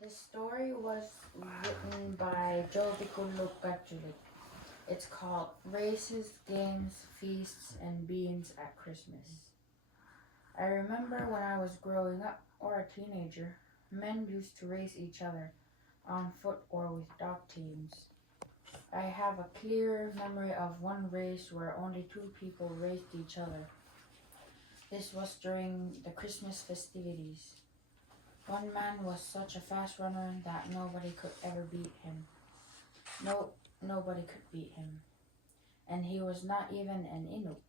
The story was written by Jobie Kullu Kadjulik. It's called Races, Games, Feasts, and Beans at Christmas. I remember when I was growing up or a teenager, men used to race each other on foot or with dog teams. I have a clear memory of one race where only two people raced each other. This was during the Christmas festivities. One man was such a fast runner that nobody could ever beat him. No, nobody could beat him. And he was not even an Inuk.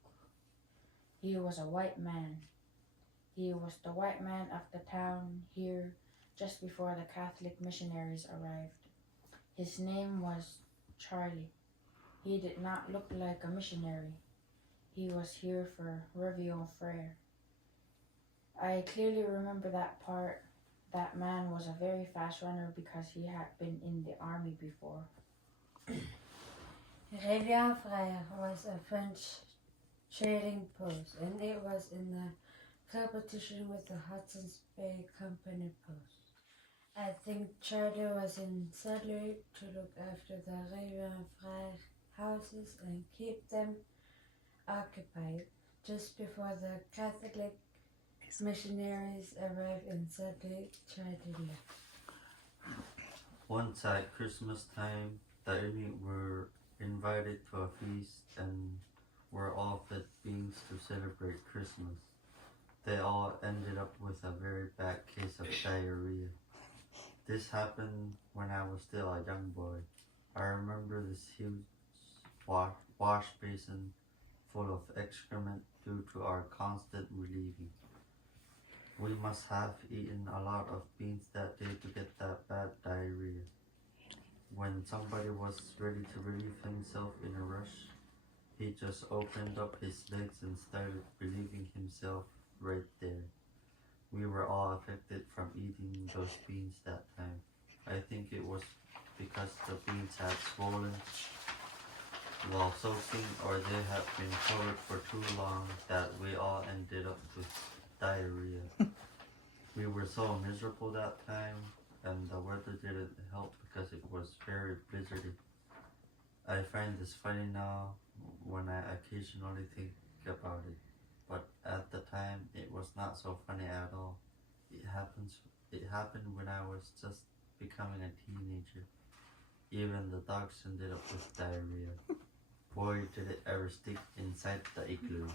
He was a white man. He was the white man of the town here just before the Catholic missionaries arrived. His name was Charlie. He did not look like a missionary. He was here for Revion Frere. I clearly remember that part. That man was a very fast runner because he had been in the army before. Revion Frere was a French trading post, and it was in the competition with the Hudson's Bay Company post. I think Charlie was in Salluit to look after the Revion Frere houses and keep them occupied just before the Catholic missionaries arrived in Salluit. Charlie left. Once at Christmas time, the Inuit were invited to a feast and were all fed beans to celebrate Christmas. They all ended up with a very bad case of diarrhea. This happened when I was still a young boy. I remember this huge wash basin full of excrement due to our constant relieving. We must have eaten a lot of beans that day to get that bad diarrhea. When somebody was ready to relieve himself in a rush, he just opened up his legs and started relieving himself right there. We were all affected from eating those beans that time. I think it was because the beans had swollen while soaking or they had been covered for too long that we all ended up with diarrhea. We were so miserable that time and the weather didn't help because it was very blizzardy. I find this funny now when I occasionally think about it, but at the time it was not so funny at all. It happened when I was just becoming a teenager. Even the dogs ended up with diarrhea. Boy, did it ever stick inside the igloo.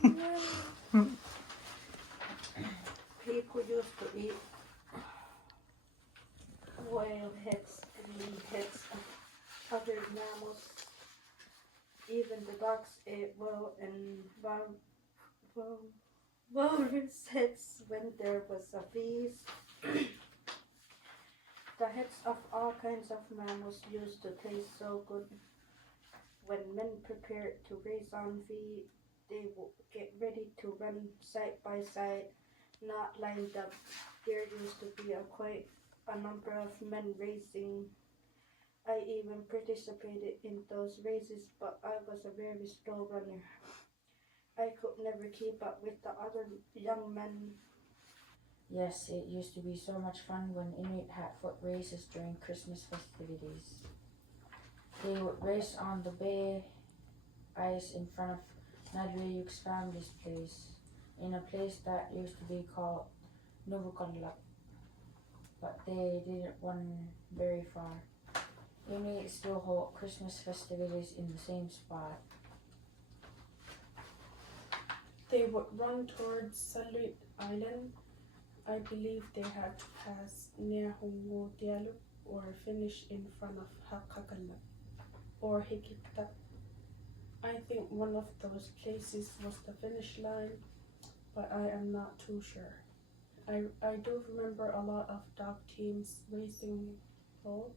People used to eat whale heads and heads of other mammals. Even the dogs ate whale and walrus heads when there was a feast. The heads of all kinds of mammals used to taste so good. When men prepared to race on feet, they would get ready to run side by side, not lined up. There used to be quite a number of men racing. I even participated in those races, but I was a very slow runner. I could never keep up with the other young men. Yes, it used to be so much fun when Inuit had foot races during Christmas festivities. They would race on the bay ice in front of Nadreyuk's family's place, in a place that used to be called Inutuinnauvugut, but they didn't run very far. Inuit still hold Christmas festivities in the same spot. They would run towards Salluit Island. I believe they had to pass near Inutuinnauvugut or finish in front of Hakakala or Hikita. I think one of those places was the finish line, but I am not too sure. I do remember a lot of dog teams racing though.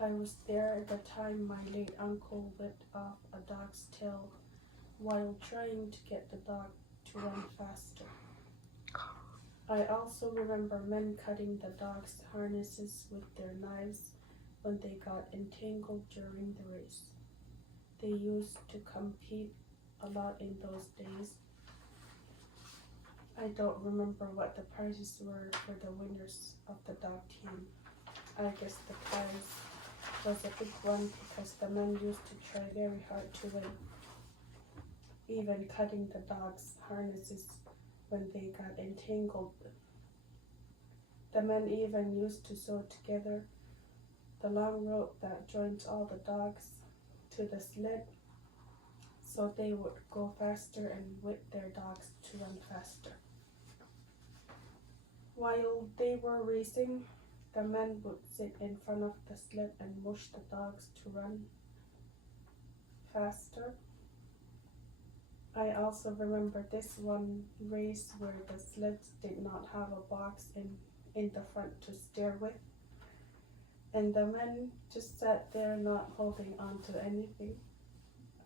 I was there at the time my late uncle whipped off a dog's tail while trying to get the dog to run faster. I also remember men cutting the dogs' harnesses with their knives when they got entangled during the race. They used to compete a lot in those days. I don't remember what the prizes were for the winners of the dog team. I guess the prize was a big one because the men used to try very hard to win, even cutting the dogs' harnesses when they got entangled. The men even used to sew together the long rope that joins all the dogs to the sled so they would go faster and whip their dogs to run faster. While they were racing, the men would sit in front of the sled and push the dogs to run faster. I also remember this one race where the sleds did not have a box in the front to steer with, and the men just sat there not holding on to anything.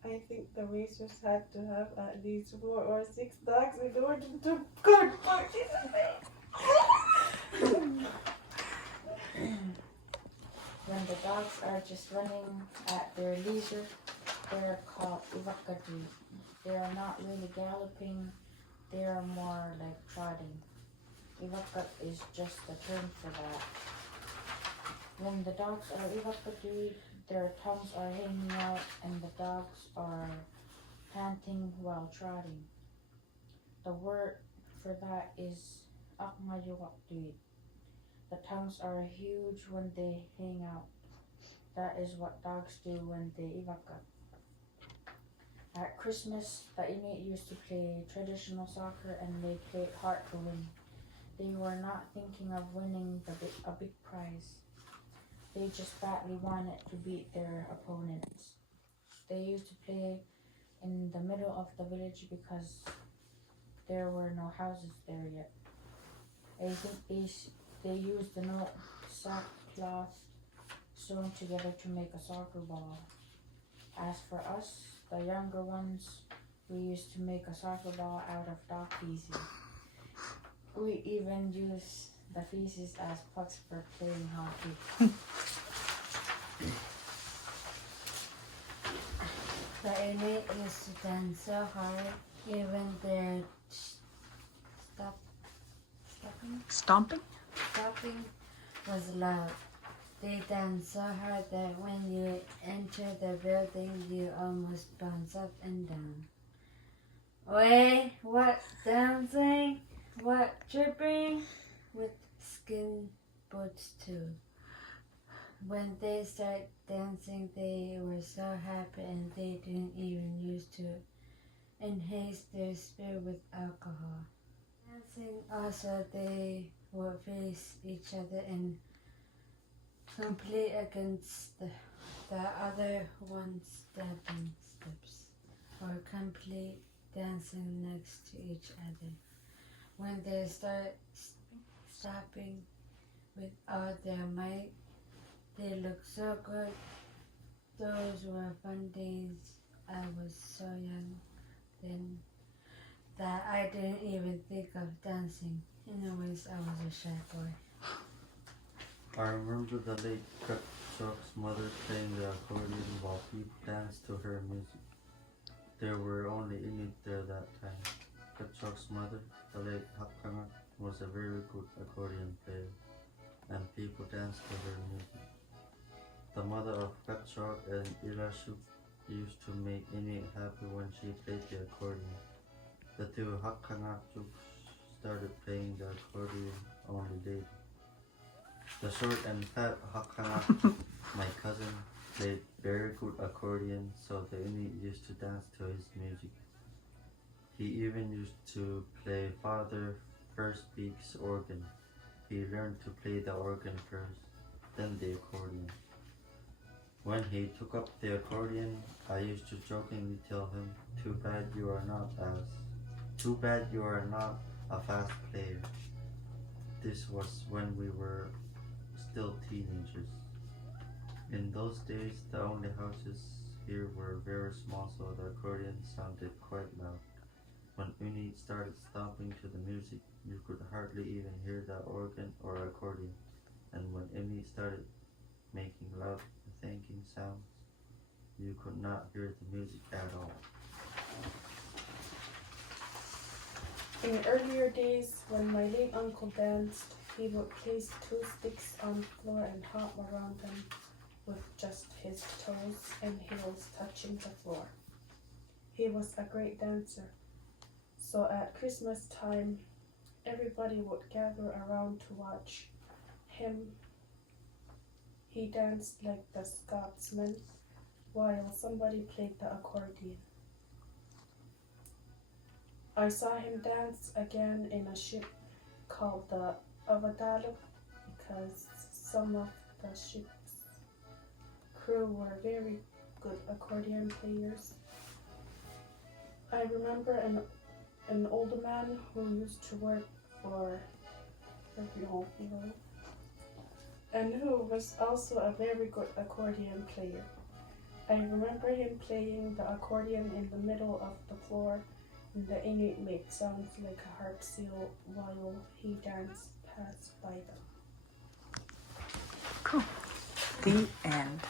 I think the racers had to have at least 4 or 6 dogs in order to participate. When the dogs are just running at their leisure, they're called Ivakadu. They are not really galloping, they are more like trotting. Ivakat is just a term for that. When the dogs are Ivakadu, their tongues are hanging out and the dogs are panting while trotting. The word for that is Akmayuakduit. The tongues are huge when they hang out. That is what dogs do when they Ivaka. At Christmas, the Inuit used to play traditional soccer and they played hard to win. They were not thinking of winning a big prize. They just badly wanted to beat their opponents. They used to play in the middle of the village because there were no houses there yet. I think they used an old sackcloth sewn together to make a soccer ball. As for us, the younger ones, we used to make a soccer ball out of dog feces. We even used the feces as pucks for playing hockey. The Inuit used to dance so hard, even their stopping was loud. They danced so hard that when you enter the building, you almost bounce up and down. Wait, what dancing? What tripping? With skin boots too. When they started dancing, they were so happy and they didn't even used to enhance their spirit with alcohol. Dancing also, they would face each other and complete against the other one's dancing steps, or complete dancing next to each other. When they start stopping with all their might, they look so good. Those were fun days. I was so young then that I didn't even think of dancing. Anyways, I was a shy boy. I remember the late Kadjuluk's mother playing the accordion while people danced to her music. There were only Inuit there that time. Kadjuluk's mother, the late Hakanga, was a very good accordion player, and people danced to her music. The mother of Kadjuluk and Ilisituk used to make Inuit happy when she played the accordion. The two Hakangajuks started playing the accordion only later. The short and fat Hakangajuk, my cousin, played very good accordion, so the Inuit used to dance to his music. He even used to play Father First Beak's organ. He learned to play the organ first, then the accordion. When he took up the accordion, I used to jokingly tell him, too bad you are not a fast player. This was when we were still teenagers. In those days, the only houses here were very small, so the accordion sounded quite loud. When Inuit started stomping to the music, you could hardly even hear the organ or accordion. And when Inuit started making loud thanking sounds, you could not hear the music at all. In earlier days, when my late uncle danced, He would place 2 sticks on the floor and hop around them with just his toes and heels touching the floor. He was a great dancer, so at Christmas time, everybody would gather around to watch him. He danced like the Scotsman while somebody played the accordion. I saw him dance again in a ship called the Avadalo because some of the ship's crew were very good accordion players. I remember an older man who used to work for Review and who was also a very good accordion player. I remember him playing the accordion in the middle of the floor, and the Inuit made sounds like a harp seal while he danced past by them. Cool. The end.